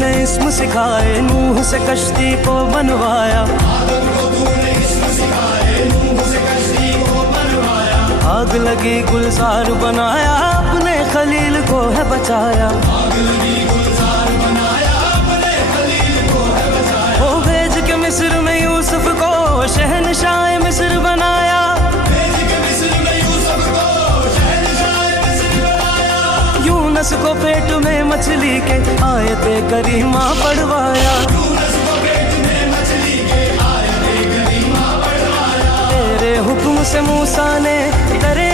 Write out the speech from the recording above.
तूने इस्म सिखाए, नूह से कश्ती को बनवाया। आग लगी गुलजार बनाया, अपने खलील को है बचाया। वो भेज के मिस्र में यूसुफ को शहनशाह मिस्र बनाया। यूनुस को पेट में मछली के आयते करीमा पढ़वाया। तेरे हुक्म से मूसा ने दरे